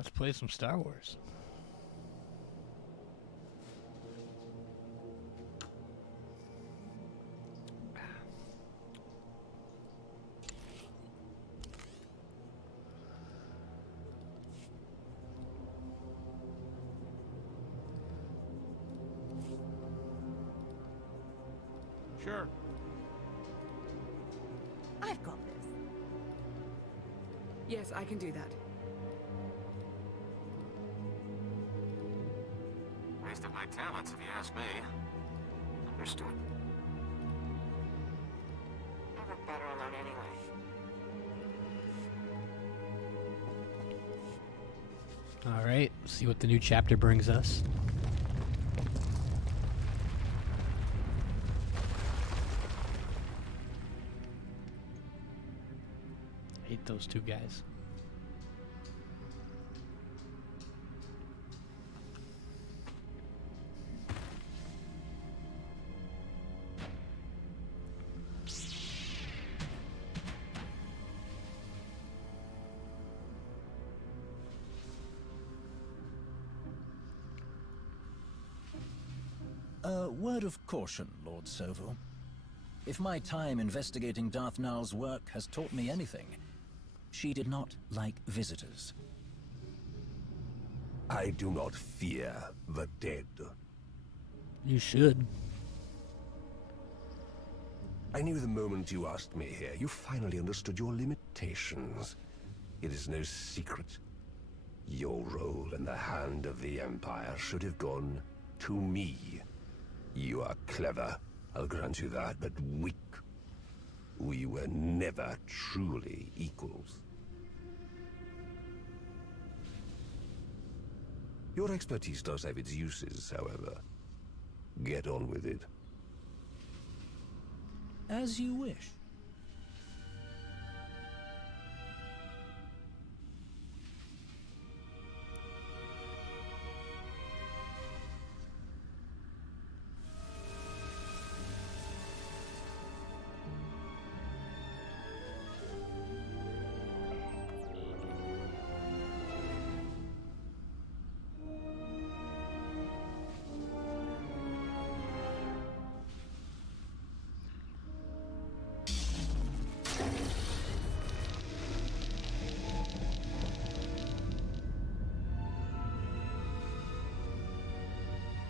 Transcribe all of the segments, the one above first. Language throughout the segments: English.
Let's play some Star Wars. Sure. I've got this. Yes, I can do that. Waste of my talents, if you ask me. Understood. I work better alone anyway. All right, see what the new chapter brings us. Hate those two guys. A word of caution, Lord Sovo. If my time investigating Darth Nal's work has taught me anything, she did not like visitors. I do not fear the dead. You should. I knew the moment you asked me here, you finally understood your limitations. It is no secret. Your role in the hand of the Empire should have gone to me. You are clever, I'll grant you that, but weak. We were never truly equals. Your expertise does have its uses, however. Get on with it. As you wish.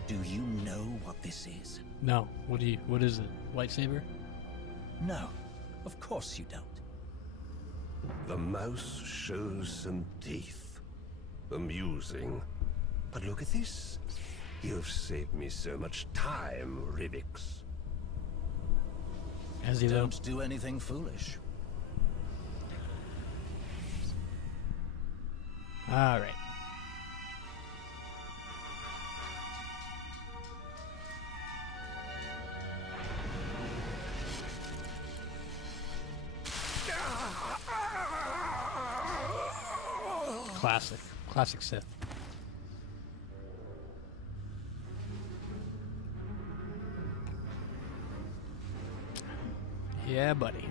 Do you know what this is? No. What is it? Lightsaber? No, of course you don't. The mouse shows some teeth. Amusing. But look at this. You have saved me so much time, Rivix. As you know. Don't do anything foolish. All right. Classic Sith. Yeah, buddy.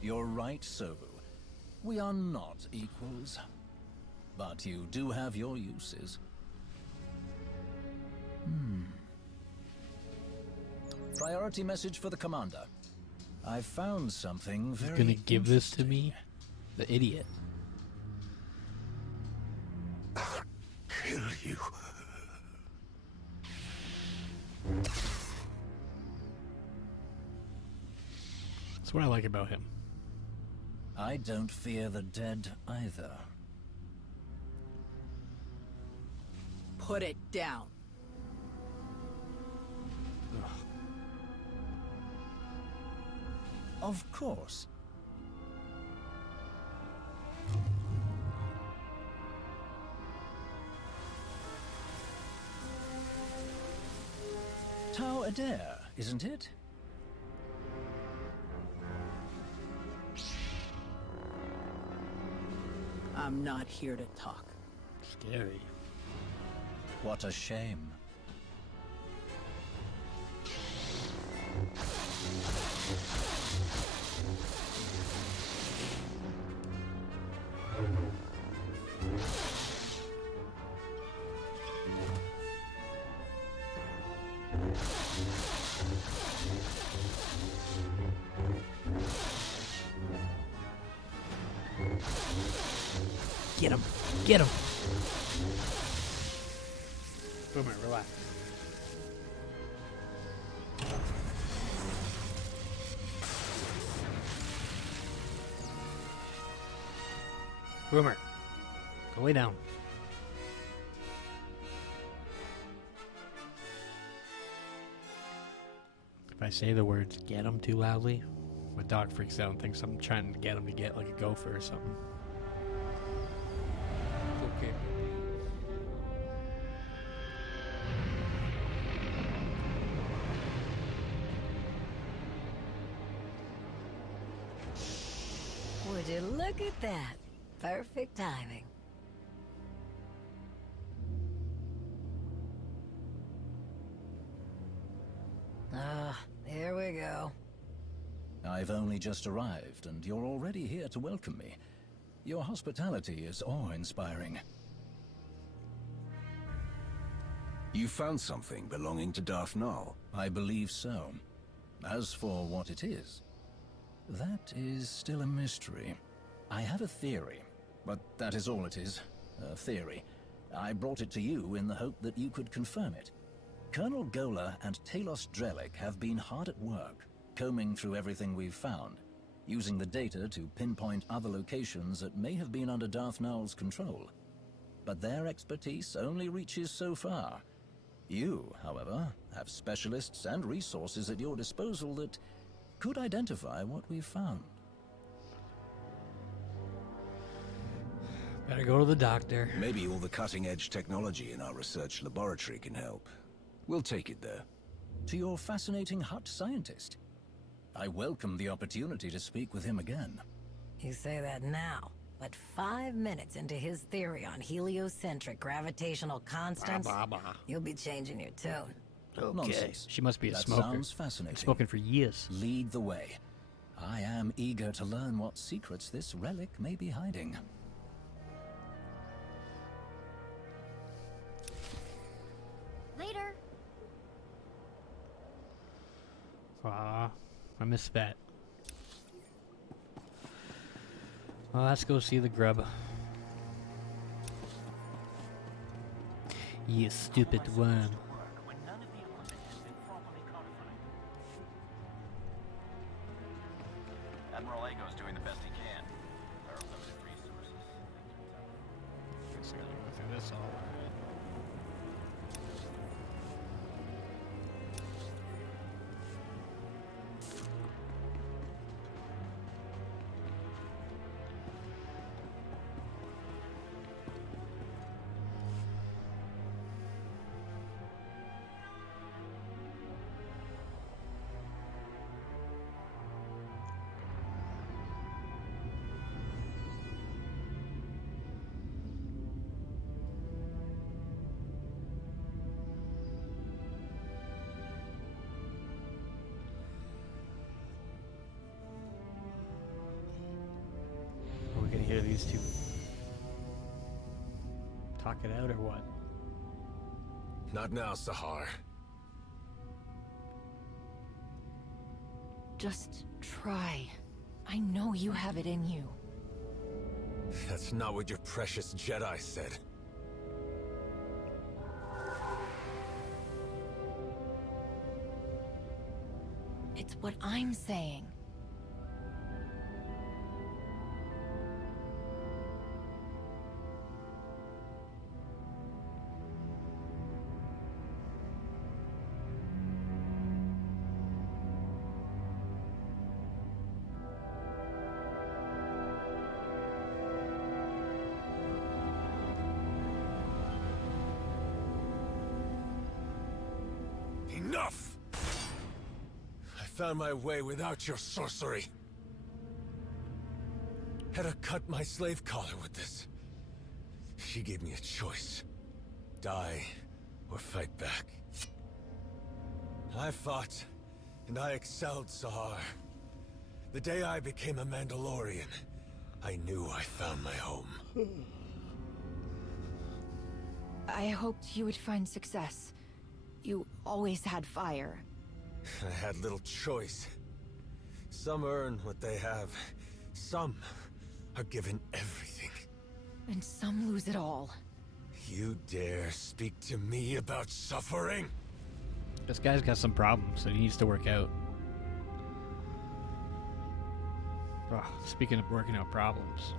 You're right, Sovu. We are not equals. But you do have your uses. Priority message for the commander. I found something very He's gonna give this to interesting. me? The idiot. Kill you. That's what I like about him. I don't fear the dead either. Put it down. Of course. Tau Adair, isn't it? I'm not here to talk. Scary. What a shame. Get him. Get him. Boomer, relax. Boomer, go lay down. If I say the words "get him" too loudly, my dog freaks out and thinks I'm trying to get him to get like a gopher or something. Okay. Would you look at that? Perfect timing. Here we go. I've only just arrived, and you're already here to welcome me. Your hospitality is awe-inspiring. You found something belonging to Darth Nal? I believe so. As for what it is, that is still a mystery. I have a theory, but that is all it is. A theory. I brought it to you in the hope that you could confirm it. Colonel Gola and Talos Drellick have been hard at work, combing through everything we've found, using the data to pinpoint other locations that may have been under Darth Nal's control. But their expertise only reaches so far. You, however, have specialists and resources at your disposal that could identify what we've found. Better go to the doctor. Maybe all the cutting-edge technology in our research laboratory can help. We'll take it there. To your fascinating Hutt scientist. I welcome the opportunity to speak with him again. You say that now, but 5 minutes into his theory on heliocentric gravitational constants, you'll be changing your tune. Okay. Nonsense. She must be a That smoker. sounds fascinating. Smoking for years. Lead the way. I am eager to learn what secrets this relic may be hiding. Later. I miss that. Well, let's go see the grub. You stupid worm. Admiral Ago's doing the best he can. There are limited resources. Guess I gotta go through this all. Are we gonna hear these two talk it out or what? Not now, Sahar. Just try. I know you have it in you. That's not what your precious Jedi said. It's what I'm saying. Enough! I found my way without your sorcery. Hera cut my slave collar with this. She gave me a choice. Die or fight back. I fought, and I excelled, Sahar. The day I became a Mandalorian, I knew I found my home. I hoped you would find success. You always had fire. I had little choice. Some earn what they have. Some are given everything. and some lose it all. You dare speak to me about suffering? This guy's got some problems that he needs to work out. Oh, speaking of working out problems.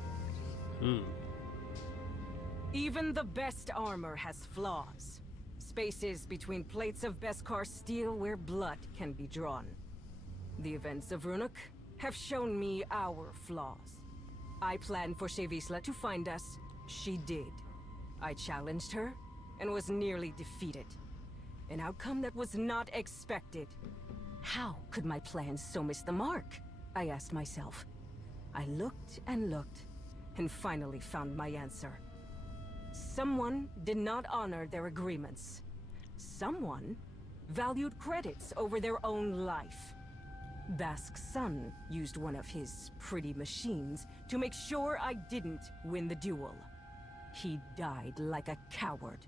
Even the best armor has flaws. Spaces between plates of Beskar steel where blood can be drawn. The events of Runuk have shown me our flaws. I planned for Shevisla to find us. She did. I challenged her and was nearly defeated. An outcome that was not expected. How could my plans so miss the mark? I asked myself. I looked and finally found my answer. Someone did not honor their agreements. Someone valued credits over their own life. Bask's son used one of his pretty machines to make sure I didn't win the duel. He died like a coward.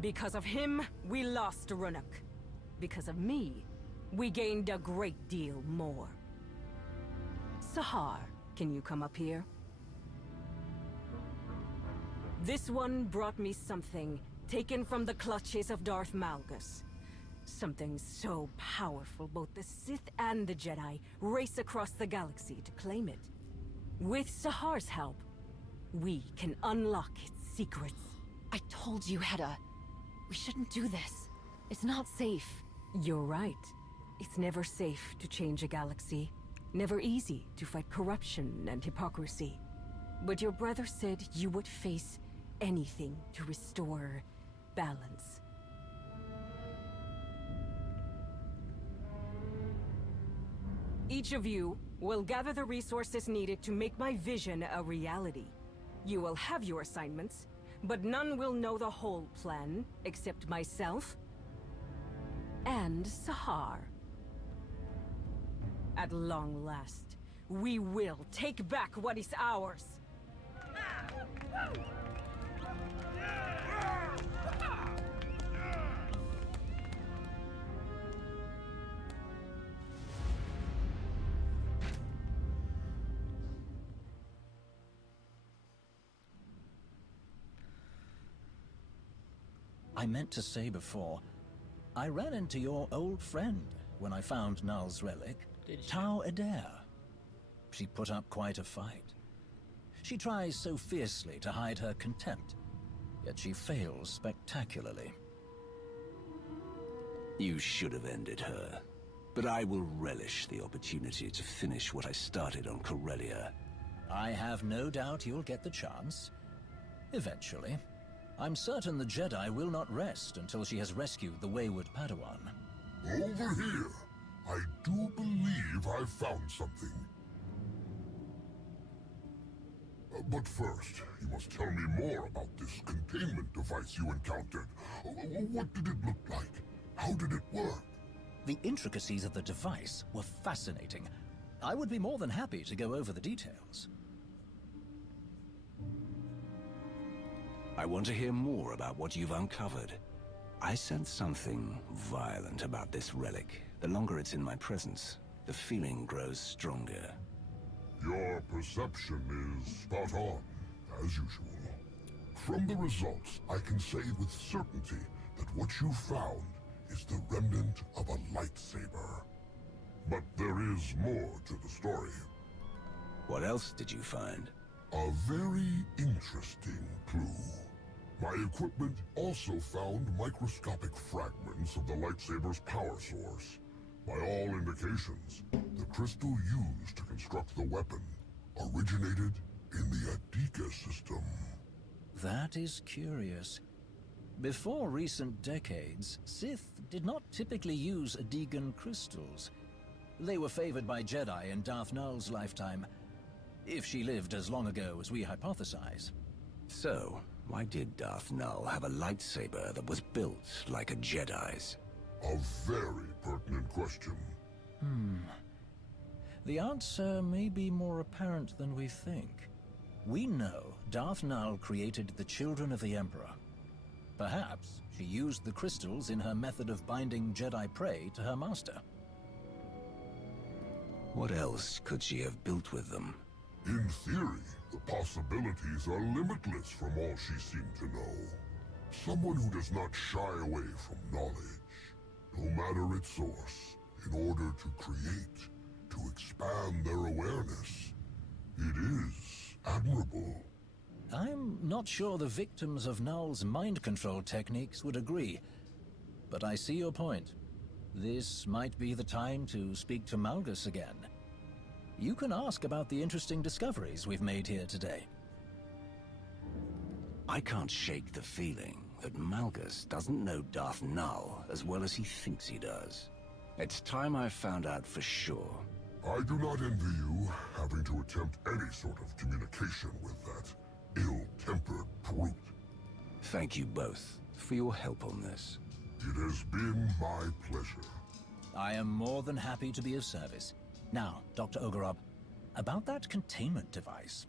Because of him, we lost Runuk. Because of me, we gained a great deal more. Sahar, can you come up here? This one brought me something taken from the clutches of Darth Malgus. Something so powerful both the Sith and the Jedi race across the galaxy to claim it. With Sahar's help, we can unlock its secrets. I told you, Hedda. We shouldn't do this. It's not safe. You're right. It's never safe to change a galaxy. Never easy to fight corruption and hypocrisy. But your brother said you would face anything to restore balance. Each of you will gather the resources needed to make my vision a reality. You will have your assignments, but none will know the whole plan except myself and Sahar. At long last, we will take back what is ours. I meant to say before, I ran into your old friend when I found Null's relic, Tau Adair. She put up quite a fight. She tries so fiercely to hide her contempt, yet she fails spectacularly. You should have ended her. But I will relish the opportunity to finish what I started on Corellia. I have no doubt you'll get the chance. Eventually. I'm certain the Jedi will not rest until she has rescued the wayward Padawan. Over here! I do believe I've found something. But first, you must tell me more about this containment device you encountered. What did it look like? How did it work? The intricacies of the device were fascinating. I would be more than happy to go over the details. I want to hear more about what you've uncovered. I sense something violent about this relic. The longer it's in my presence, the feeling grows stronger. Your perception is spot on, as usual. From the results, I can say with certainty that what you found is the remnant of a lightsaber. But there is more to the story. What else did you find? A very interesting clue. My equipment also found microscopic fragments of the lightsaber's power source. By all indications, the crystal used to construct the weapon originated in the Adika system. That is curious. Before recent decades, Sith did not typically use Adigan crystals. They were favored by Jedi in Darth Nul's lifetime, if she lived as long ago as we hypothesize. So, why did Darth Nul have a lightsaber that was built like a Jedi's? A very pertinent question. The answer may be more apparent than we think. We know Darth Nul created the Children of the Emperor. Perhaps she used the crystals in her method of binding Jedi prey to her master. What else could she have built with them? In theory, The possibilities are limitless from all she seemed to know. Someone who does not shy away from knowledge, no matter its source, in order to create, to expand their awareness. It is admirable. I'm not sure the victims of Null's mind control techniques would agree, but I see your point. This might be the time to speak to Malgus again. You can ask about the interesting discoveries we've made here today. I can't shake the feeling that Malgus doesn't know Darth Null as well as he thinks he does. It's time I found out for sure. I do not envy you having to attempt any sort of communication with that ill-tempered brute. Thank you both for your help on this. It has been my pleasure. I am more than happy to be of service. Now, Dr. Ogorob, about that containment device.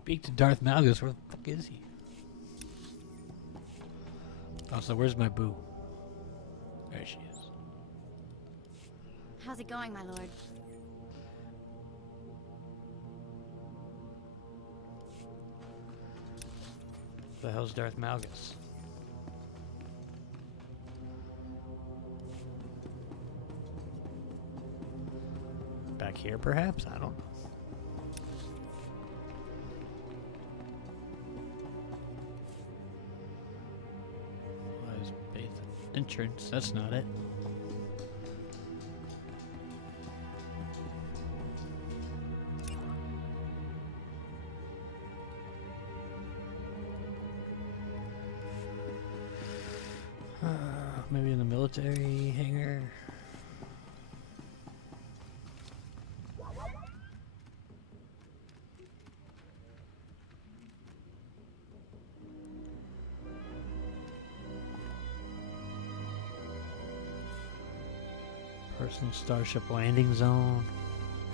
Speak to Darth Malgus. Where the fuck is he? Also, where's my boo? There she is. How's it going, my lord? The hell's Darth Malgus? Back here, perhaps? I don't know. Entrance, that's not it. Maybe in the military hangar. Personal Starship landing zone.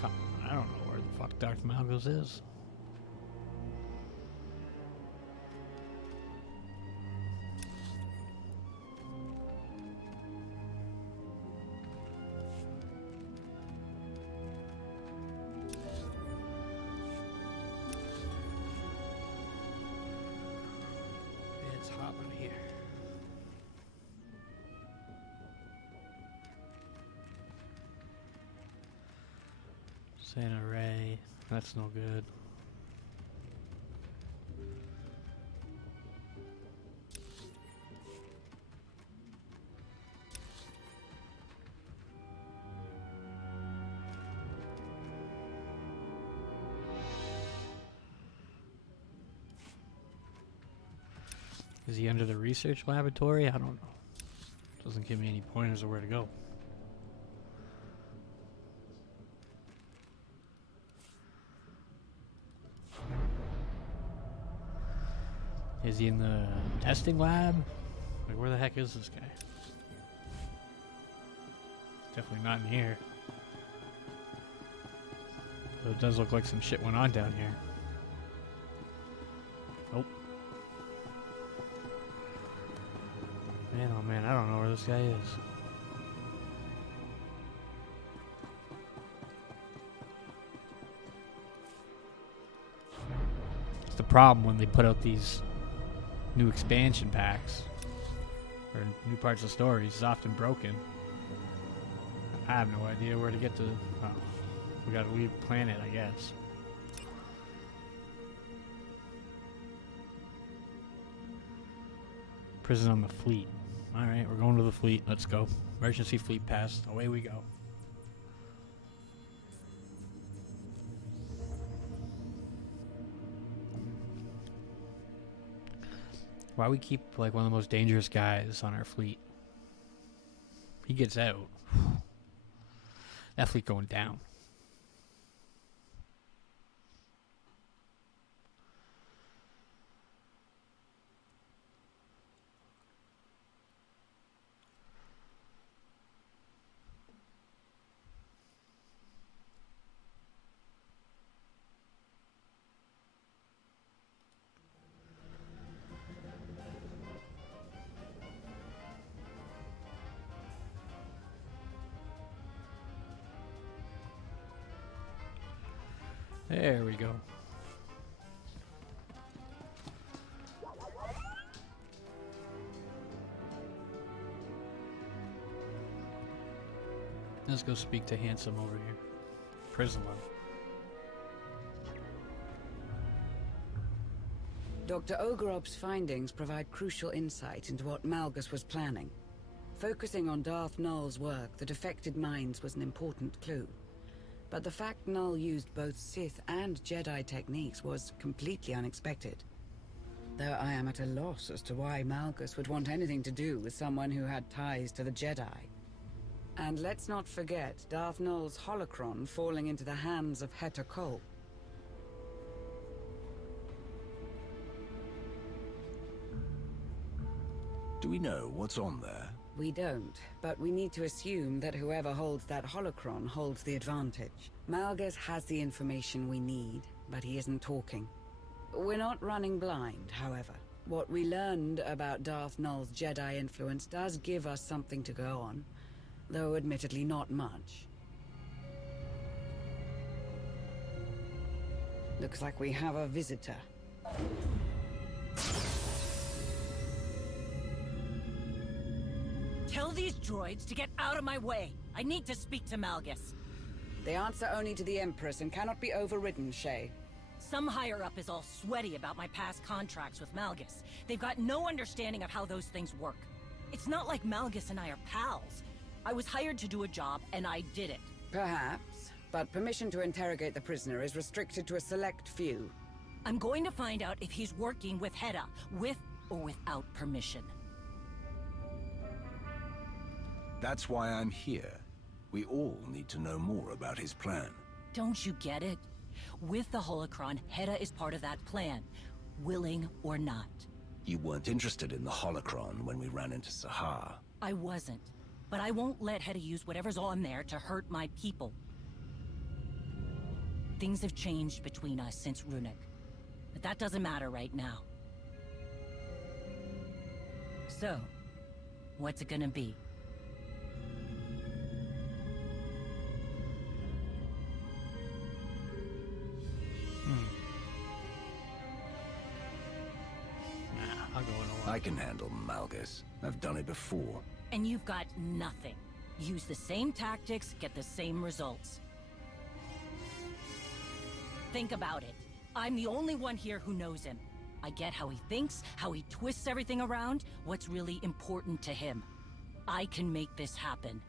Come on, I don't know where the fuck Darth Malgus is. It's hot in here. Santa Ray, that's no good. Is he under the research laboratory? I don't know. Doesn't give me any pointers of where to go. Is he in the testing lab? Like, where the heck is this guy? Definitely not in here. But it does look like some shit went on down here. Nope. Man, oh man, I don't know where this guy is. It's the problem when they put out these new expansion packs or new parts of stories. It's often broken. I have no idea where to get to. Oh, we gotta leave the planet, I guess. Prison on the fleet. Alright, we're going to the fleet. Let's go. Emergency fleet pass. Away we go. Why we keep like one of the most dangerous guys on our fleet? He gets out. That fleet going down. There we go. Let's go speak to Handsome over here. Prison level. Dr. Ogorov's findings provide crucial insight into what Malgus was planning. Focusing on Darth Null's work, the defected minds was an important clue. But the fact Null used both Sith and Jedi techniques was completely unexpected. Though I am at a loss as to why Malgus would want anything to do with someone who had ties to the Jedi. And let's not forget Darth Null's holocron falling into the hands of Heta Kol. Do we know what's on there? We don't, but we need to assume that whoever holds that holocron holds the advantage. Malgus has the information we need, but he isn't talking. We're not running blind, however. What we learned about Darth Null's Jedi influence does give us something to go on, though admittedly not much. Looks like we have a visitor. Tell these droids to get out of my way. I need to speak to Malgus. They answer only to the Empress and cannot be overridden, Shay. Some higher-up is all sweaty about my past contracts with Malgus. They've got no understanding of how those things work. It's not like Malgus and I are pals. I was hired to do a job, and I did it. Perhaps, but permission to interrogate the prisoner is restricted to a select few. I'm going to find out if he's working with Heta, with or without permission. That's why I'm here. We all need to know more about his plan. Don't you get it? With the holocron, Heta is part of that plan, willing or not. You weren't interested in the holocron when we ran into Sahar. I wasn't, but I won't let Heta use whatever's on there to hurt my people. Things have changed between us since Runic, but that doesn't matter right now. So, what's it gonna be? I'll go in alone. I can handle Malgus. I've done it before. And you've got nothing. Use the same tactics, get the same results. Think about it. I'm the only one here who knows him. I get how he thinks, how he twists everything around, what's really important to him. I can make this happen.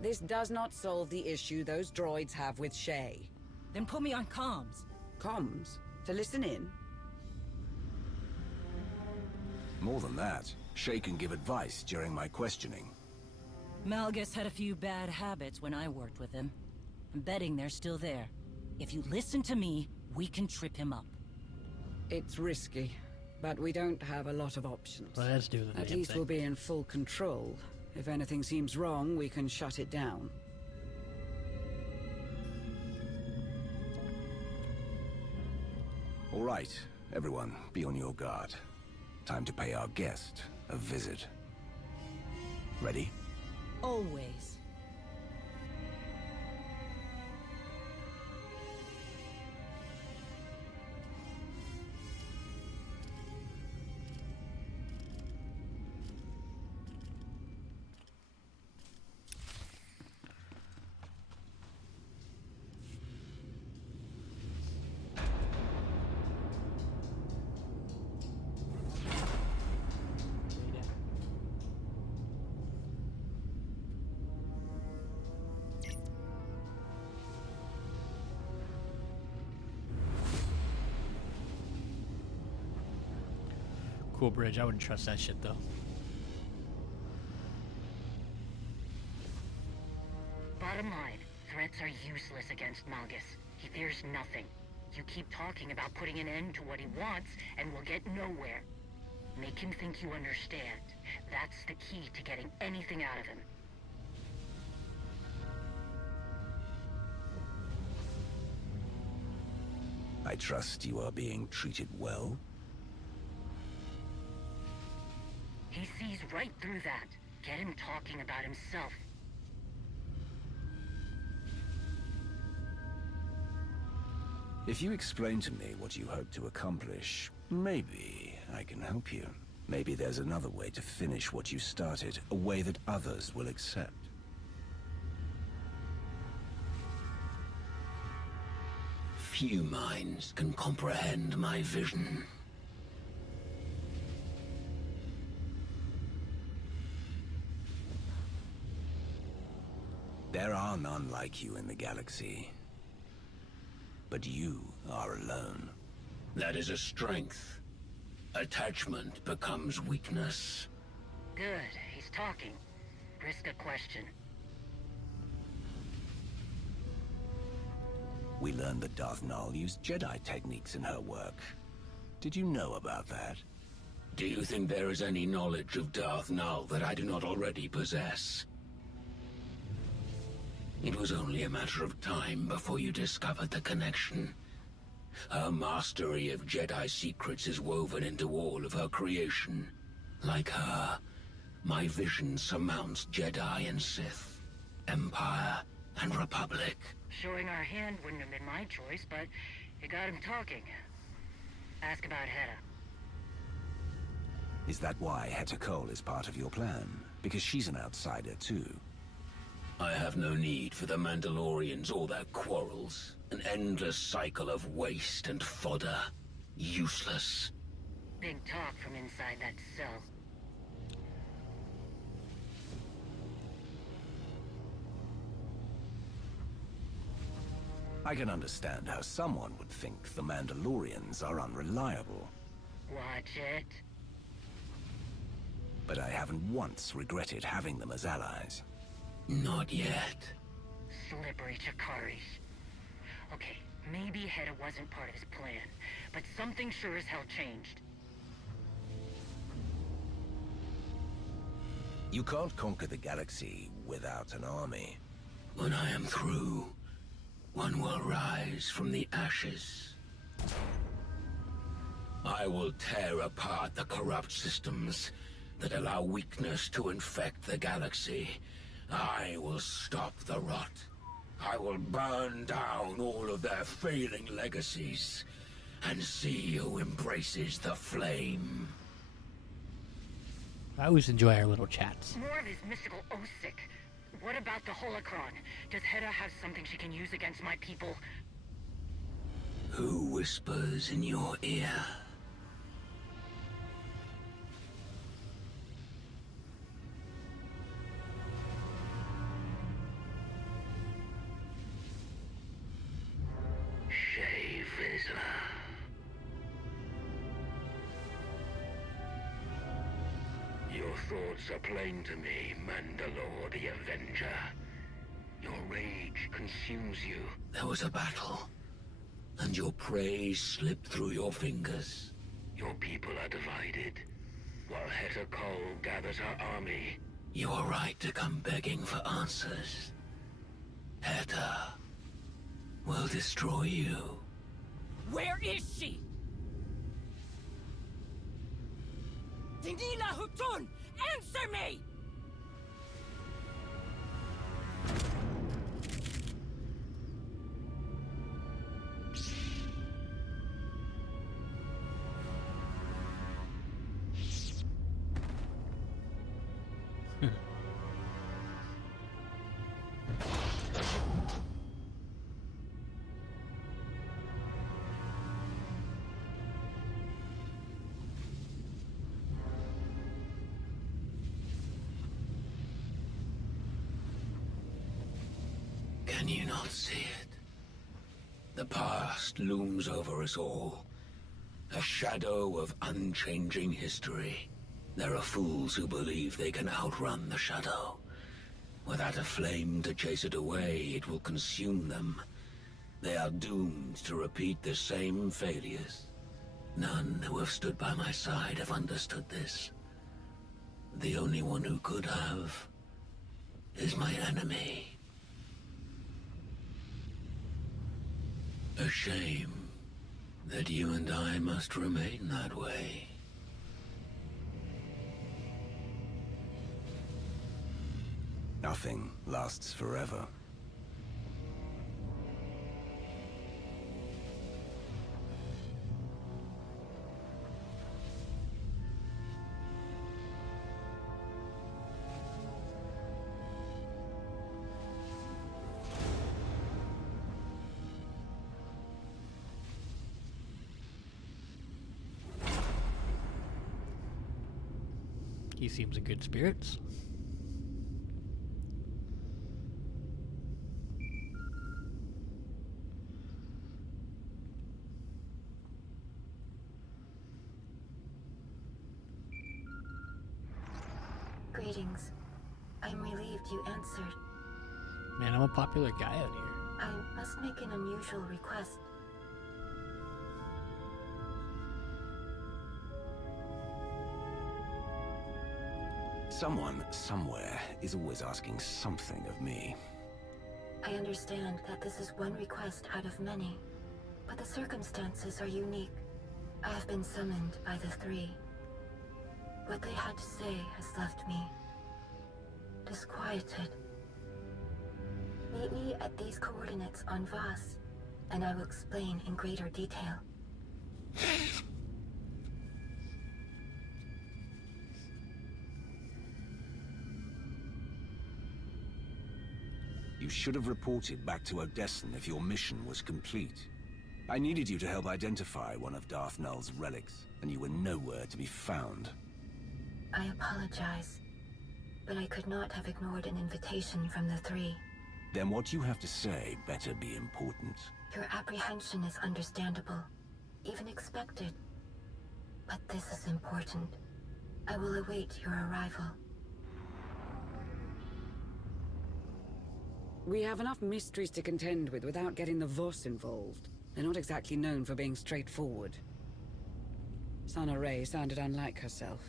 This does not solve the issue those droids have with Shay. Then put me on comms. Comms? To listen in? More than that, Shay can give advice during my questioning. Malgus had a few bad habits when I worked with him. I'm betting they're still there. If you listen to me, we can trip him up. It's risky, but we don't have a lot of options. Well, let's do the At damn least thing. we'll be in full control. If anything seems wrong, we can shut it down. All right, everyone, be on your guard. Time to pay our guest a visit. Ready? Always. Cool bridge. I wouldn't trust that shit though. Bottom line, threats are useless against Malgus. He fears nothing. You keep talking about putting an end to what he wants, and we'll get nowhere. Make him think you understand. That's the key to getting anything out of him. I trust you are being treated well. He sees right through that. Get him talking about himself. If you explain to me what you hope to accomplish, maybe I can help you. Maybe there's another way to finish what you started, a way that others will accept. Few minds can comprehend my vision. There are none like you in the galaxy. But you are alone. That is a strength. Attachment becomes weakness. Good, he's talking. Risk a question. We learned that Darth Nul used Jedi techniques in her work. Did you know about that? Do you think there is any knowledge of Darth Nul that I do not already possess? It was only a matter of time before you discovered the connection. Her mastery of Jedi secrets is woven into all of her creation. Like her, my vision surmounts Jedi and Sith, Empire and Republic. Showing our hand wouldn't have been my choice, but you got him talking. Ask about Hedda. Is that why Heta Cole is part of your plan? Because she's an outsider too. I have no need for the Mandalorians or their quarrels. An endless cycle of waste and fodder. Useless. Big talk from inside that cell. I can understand how someone would think the Mandalorians are unreliable. Watch it. But I haven't once regretted having them as allies. Not yet. Slippery Chakari's. Okay, maybe Hedda wasn't part of his plan, but something sure as hell changed. You can't conquer the galaxy without an army. When I am through, one will rise from the ashes. I will tear apart the corrupt systems that allow weakness to infect the galaxy. I will stop the rot. I will burn down all of their failing legacies and see who embraces the flame. I always enjoy our little chats. More of his mystical Osic. What about the holocron? Does Hedda have something she can use against my people? Who whispers in your ear? Your thoughts are plain to me, Mandalore the Avenger. Your rage consumes you. There was a battle, and your prey slipped through your fingers. Your people are divided, while Heta Cole gathers her army. You are right to come begging for answers. Heta will destroy you. Where is she? Dinila Hutun! Answer me! Can you not see it? The past looms over us all. A shadow of unchanging history. There are fools who believe they can outrun the shadow. Without a flame to chase it away, it will consume them. They are doomed to repeat the same failures. None who have stood by my side have understood this. The only one who could have is my enemy. A shame that you and I must remain that way. Nothing lasts forever. He seems in good spirits. Greetings. I'm relieved you answered. Man, I'm a popular guy out here. I must make an unusual request. Someone, somewhere, is always asking something of me. I understand that this is one request out of many, but the circumstances are unique. I have been summoned by the three. What they had to say has left me disquieted. Meet me at these coordinates on Voss, and I will explain in greater detail. You should have reported back to Odessen if your mission was complete. I needed you to help identify one of Darth Null's relics, and you were nowhere to be found. I apologize, but I could not have ignored an invitation from the three. Then what you have to say better be important. Your apprehension is understandable, even expected. But this is important. I will await your arrival. We have enough mysteries to contend with without getting the Voss involved. They're not exactly known for being straightforward. Sana Ray sounded unlike herself.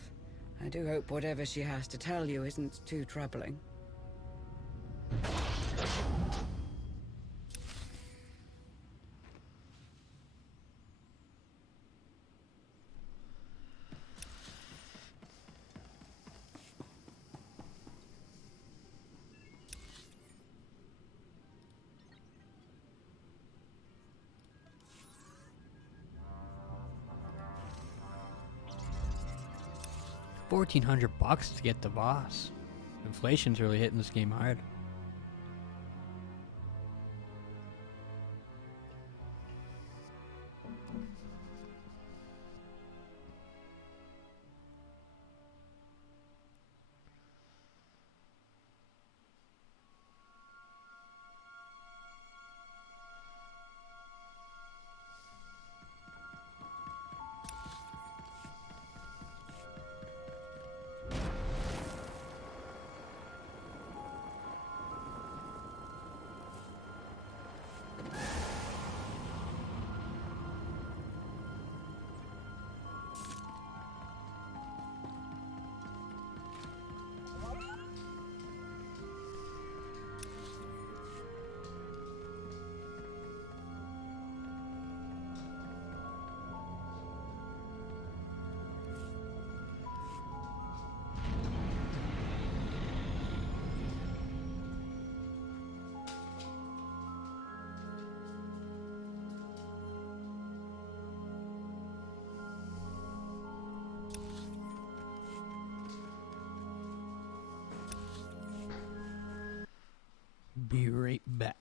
I do hope whatever she has to tell you isn't too troubling. $1,400 to get the boss. Inflation's really hitting this game hard. Be right back.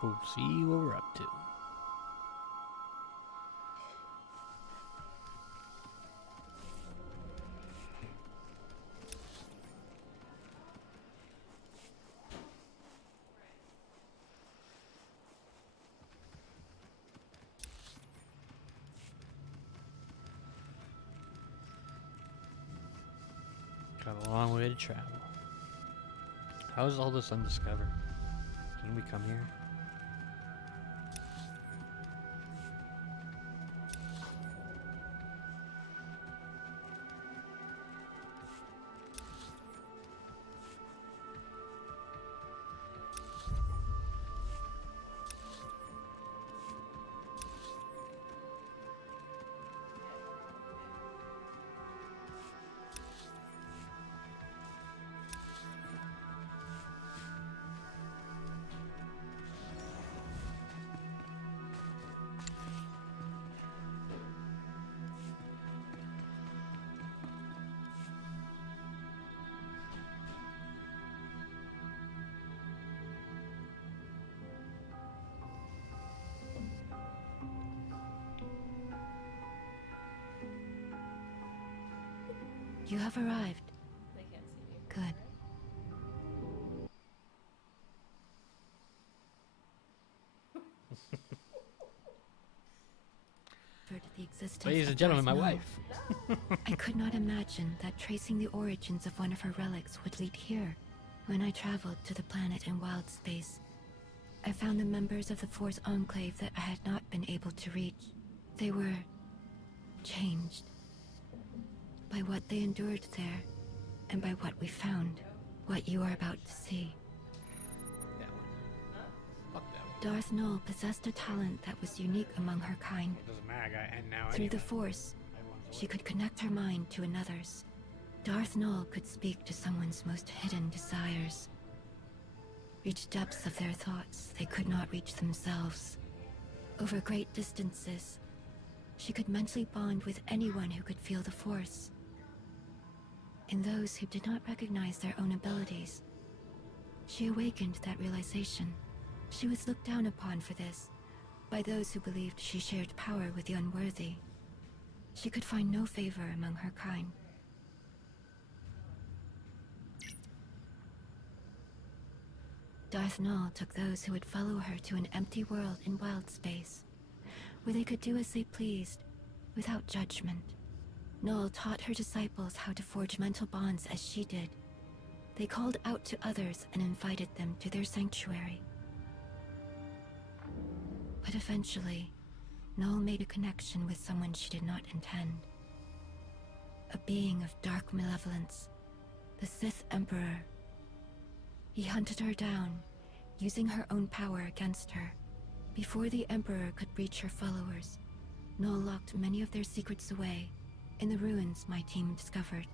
We'll see what we're up to. Got a long way to travel. How is all this undiscovered? Didn't we come here? You have arrived. They can't see me. Good. The existence Ladies and of gentlemen, my Darth Maul. wife. I could not imagine that tracing the origins of one of her relics would lead here. When I traveled to the planet in wild space, I found the members of the Force Enclave that I had not been able to reach. They were changed by what they endured there, and by what we found, what you are about to see. That one. Fuck that one. Darth Maul possessed a talent that was unique among her kind. It doesn't matter, I got end now Through anyway. the Force, she could connect her mind to another's. Darth Maul could speak to someone's most hidden desires, reach depths of their thoughts they could not reach themselves. Over great distances, she could mentally bond with anyone who could feel the Force. In those who did not recognize their own abilities, she awakened that realization. She was looked down upon for this by those who believed she shared power with the unworthy. She could find no favor among her kind. Darth Maul took those who would follow her to an empty world in wild space, where they could do as they pleased, without judgment. Maul taught her disciples how to forge mental bonds as she did. They called out to others and invited them to their sanctuary. But eventually, Maul made a connection with someone she did not intend. A being of dark malevolence, the Sith Emperor. He hunted her down, using her own power against her. Before the Emperor could reach her followers, Maul locked many of their secrets away in the ruins my team discovered.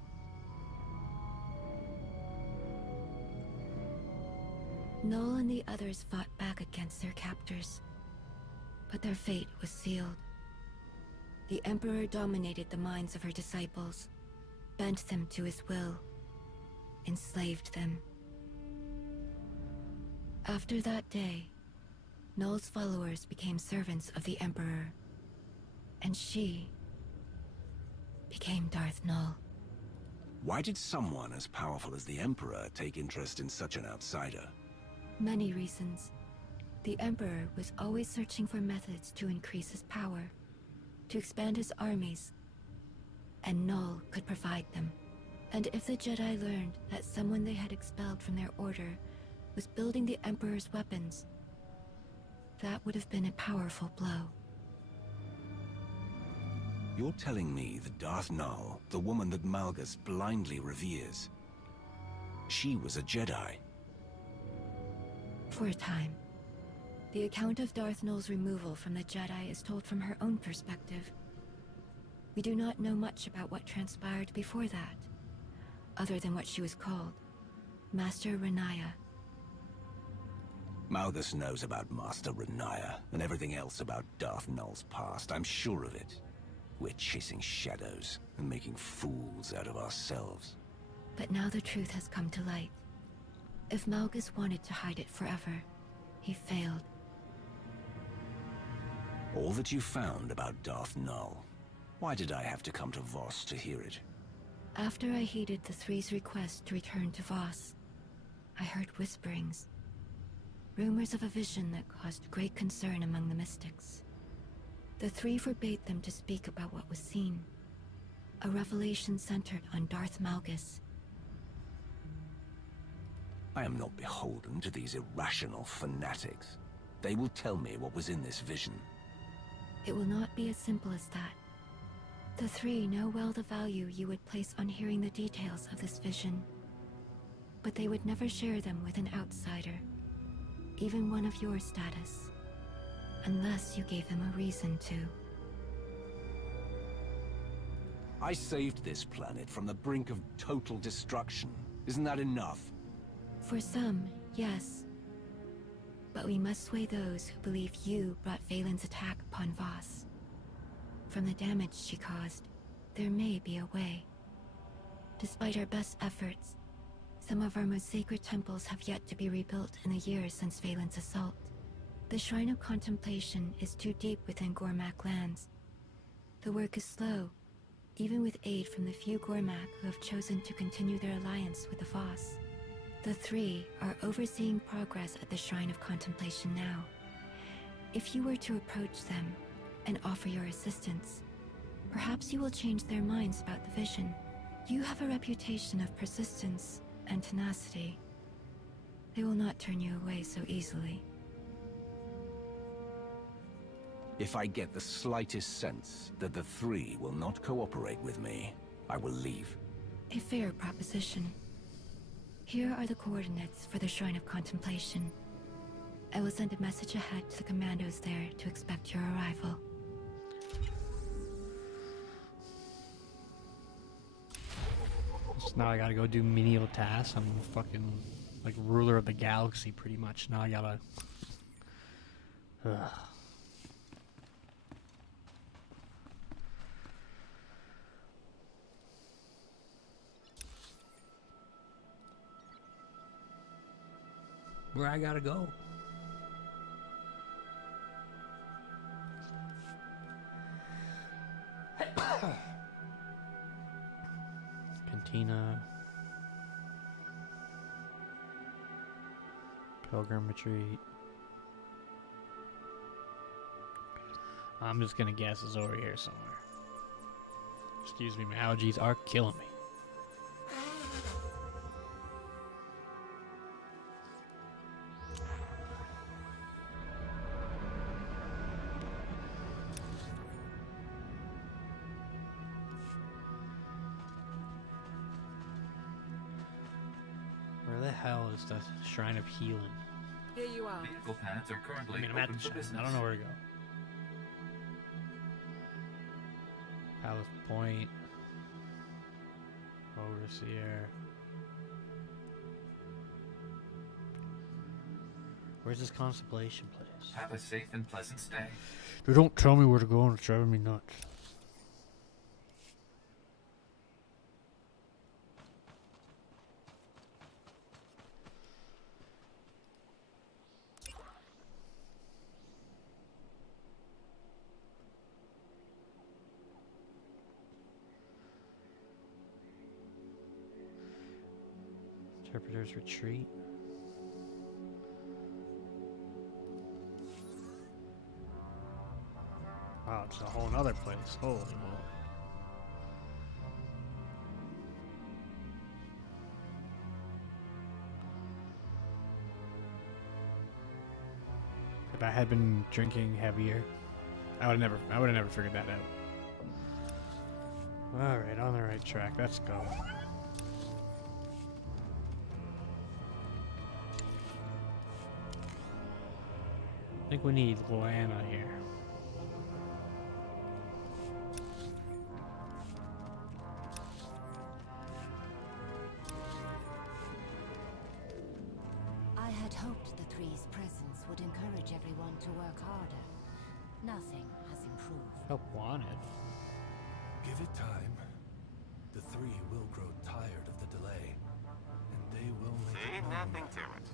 Maul and the others fought back against their captors, but their fate was sealed. The Emperor dominated the minds of her disciples, bent them to his will, enslaved them. After that day, Maul's followers became servants of the Emperor, and she became Darth Maul. Why did someone as powerful as the Emperor take interest in such an outsider? Many reasons. The Emperor was always searching for methods to increase his power, to expand his armies, and Maul could provide them. And if the Jedi learned that someone they had expelled from their order was building the Emperor's weapons, that would have been a powerful blow. You're telling me that Darth Nul, the woman that Malgus blindly reveres, she was a Jedi? For a time. The account of Darth Nul's removal from the Jedi is told from her own perspective. We do not know much about what transpired before that, other than what she was called, Master Renaya. Malgus knows about Master Renaya and everything else about Darth Nul's past. I'm sure of it. We're chasing shadows and making fools out of ourselves. But now the truth has come to light. If Malgus wanted to hide it forever, he failed. All that you found about Darth Null. Why did I have to come to Voss to hear it? After I heeded the Three's request to return to Voss, I heard whisperings. Rumors of a vision that caused great concern among the mystics. The Three forbade them to speak about what was seen. A revelation centered on Darth Malgus. I am not beholden to these irrational fanatics. They will tell me what was in this vision. It will not be as simple as that. The Three know well the value you would place on hearing the details of this vision. But they would never share them with an outsider, even one of your status, unless you gave them a reason to. I saved this planet from the brink of total destruction. Isn't that enough? For some, yes. But we must sway those who believe you brought Valen's attack upon Voss. From the damage she caused, there may be a way. Despite our best efforts, some of our most sacred temples have yet to be rebuilt in the years since Valen's assault. The Shrine of Contemplation is too deep within Gormak lands. The work is slow, even with aid from the few Gormak who have chosen to continue their alliance with the Voss. The Three are overseeing progress at the Shrine of Contemplation now. If you were to approach them and offer your assistance, perhaps you will change their minds about the vision. You have a reputation of persistence and tenacity. They will not turn you away so easily. If I get the slightest sense that the Three will not cooperate with me, I will leave. A fair proposition. Here are the coordinates for the Shrine of Contemplation. I will send a message ahead to the commandos there to expect your arrival. So now I gotta go do menial tasks. I'm fucking like ruler of the galaxy pretty much. Now I gotta... Ugh. Where I gotta go? Cantina. Pilgrim Retreat. I'm just gonna guess it's over here somewhere. Excuse me, my allergies are killing me. Where the hell is the Shrine of Healing? Here you are. Vehicle paths are currently I'm at open the for shrine. business. I don't know where to go. Palace Point. Overseer. Where's this contemplation place? Have a safe and pleasant stay. They don't tell me where to go and it's driving me nuts. Interpreter's Retreat. Wow, it's a whole nother place. Holy moly. If I had been drinking heavier, I would have never figured that out. Alright, on the right track. Let's go. I think we need Luana here. I had hoped the Three's presence would encourage everyone to work harder. Nothing has improved. Help wanted. Give it time. The Three will grow tired of the delay, and they will make See, it nothing to it.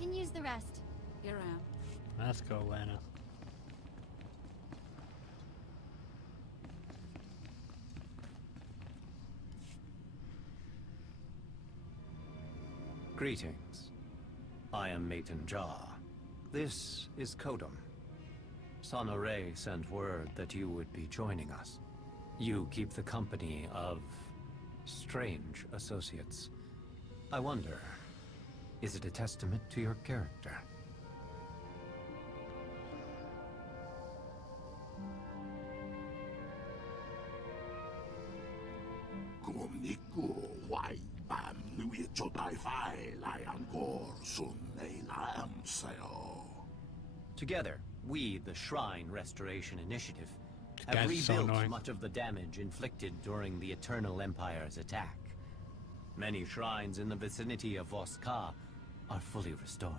can use the rest. Here I am. Let's go, Lana. Greetings. I am Maiden Jar. This is Kodum. Sonore sent word that you would be joining us. You keep the company of strange associates. I wonder, is it a testament to your character? Together, we, the Shrine Restoration Initiative, have rebuilt much of the damage inflicted during the Eternal Empire's attack. Many shrines in the vicinity of Voska are fully restored.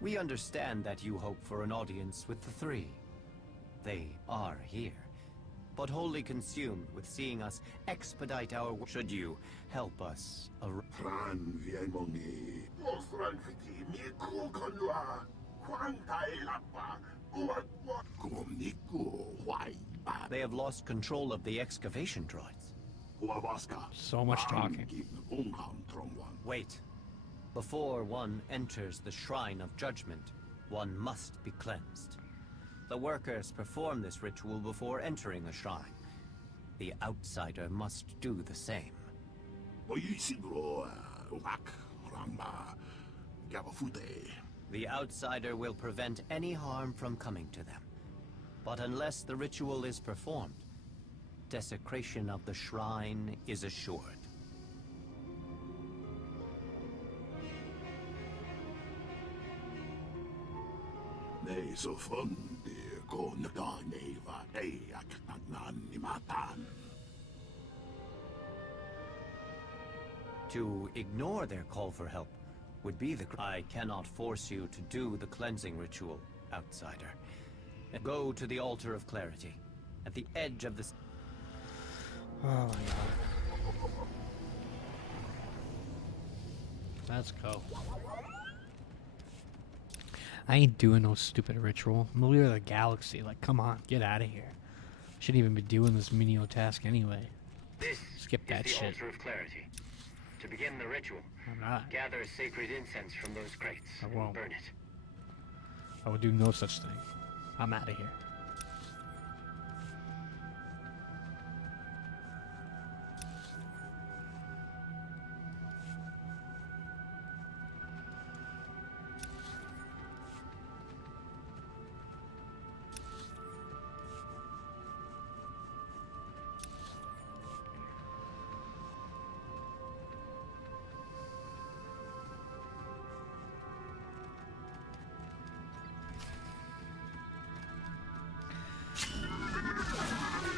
We understand that you hope for an audience with the three. They are here, but wholly consumed with seeing us expedite our work. Should you help us They have lost control of the excavation droids. So much talking. Wait. Before one enters the Shrine of Judgment, one must be cleansed. The workers perform this ritual before entering a shrine. The outsider must do the same. The outsider will prevent any harm from coming to them. But unless the ritual is performed, desecration of the shrine is assured. To ignore their call for help would be the... I cannot force you to do the cleansing ritual, outsider. Go to the Altar of Clarity, at the edge of the... Oh my god. Let's go. I ain't doing no stupid ritual. I'm the leader of the galaxy. Like, come on, get out of here. Shouldn't even be doing this menial task anyway. Skip that is the shit. Altar of Clarity. To begin the ritual, I'm not. gather sacred incense from those crates I and won't. burn it. I will do no such thing. I'm out of here.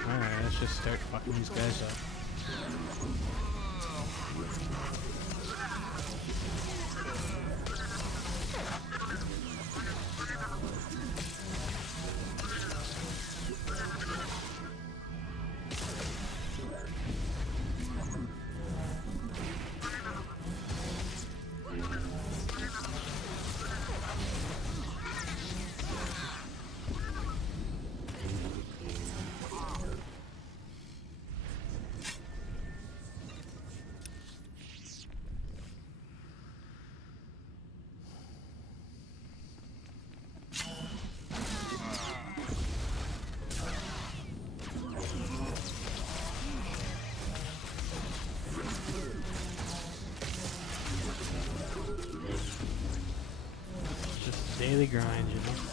Alright, let's just start fucking these guys up. Daily grind, you know.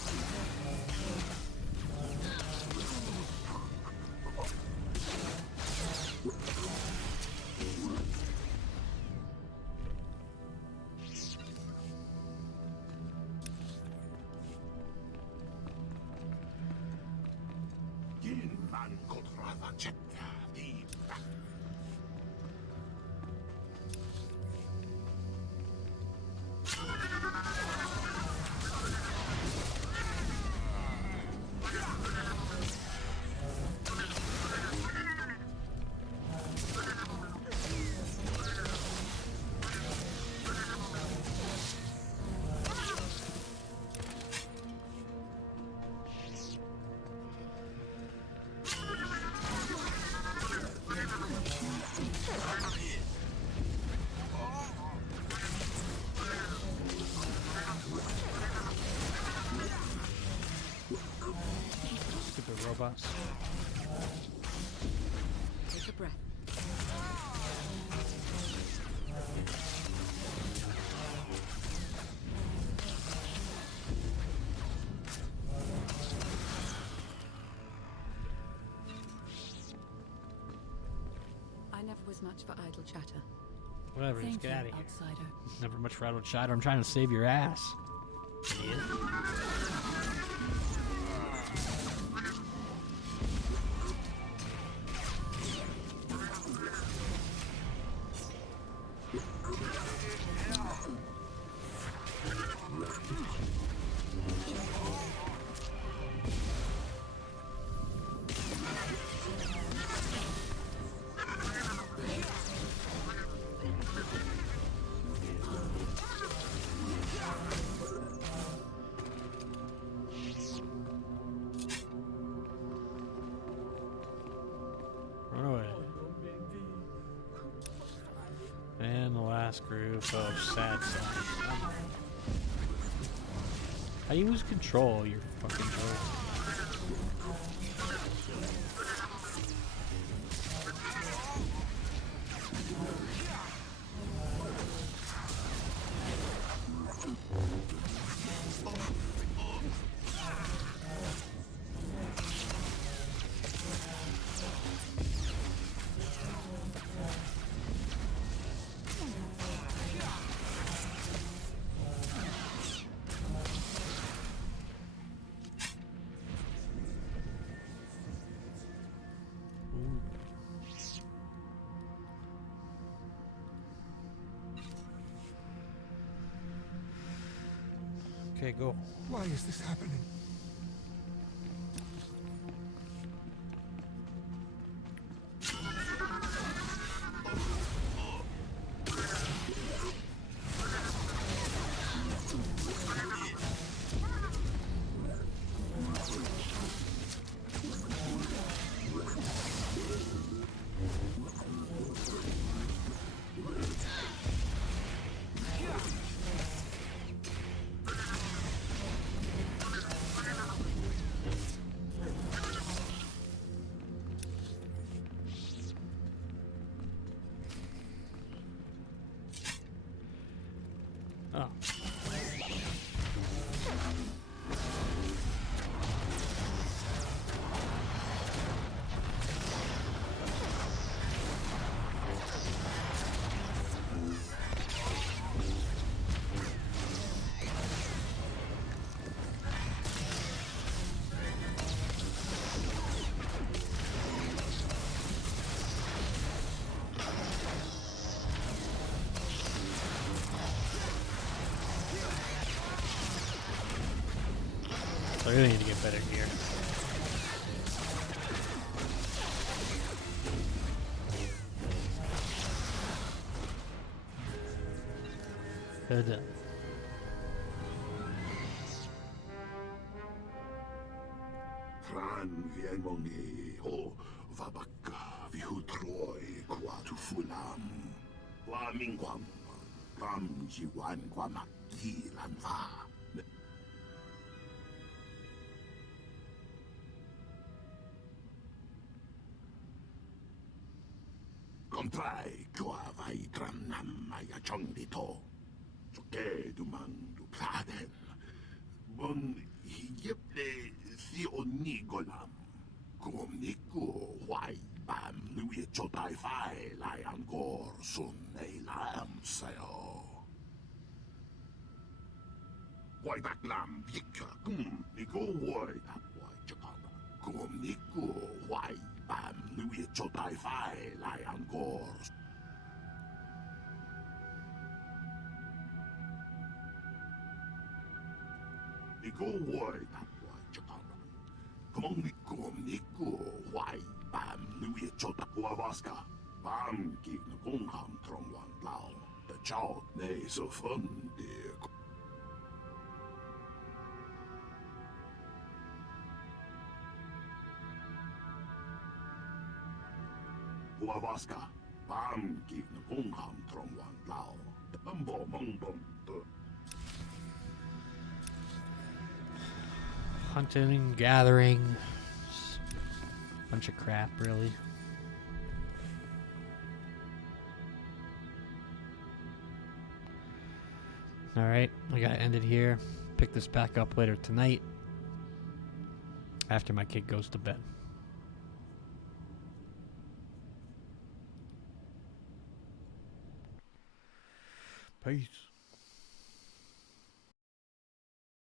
bus. Take a breath. I never was much for idle chatter. Whatever, just Thank get you, out of here. outsider. Never much for idle chatter. I'm trying to save your ass. Idiot. Run away. And the last group of sad songs. How do you lose control? You're fucking joke. Okay, go. Why is this happening? Oh. So I really need to get better gear. Good. Fran vienmongi ho vabaka vihutroi quatu fulam. Wa mingwam ram jiwan quamakilan va. Comprai qua vai tramnam maya chongdito. Suke dumang du pladen. Bon hiyeple si onigolam. Kum niku wai bam lui chotai fai lai angkor sun ei lam sayo. Wai tak lam vika kum niku wai tak wai chakaba. Kum niku wai bam lui chotai fai lai angkor. Niku wai tak wai chakaba. Come niku wai bam lui chotai wawaska. Bam ki na kung ham trong wan lao. The chow ne so fun dear. Wawaska, bam ki na kung ham trong wan lao. The bumbo mong bum. Hunting and gathering, Bunch of crap, really. Alright, I gotta end it here. Pick this back up later tonight. After my kid goes to bed. Peace.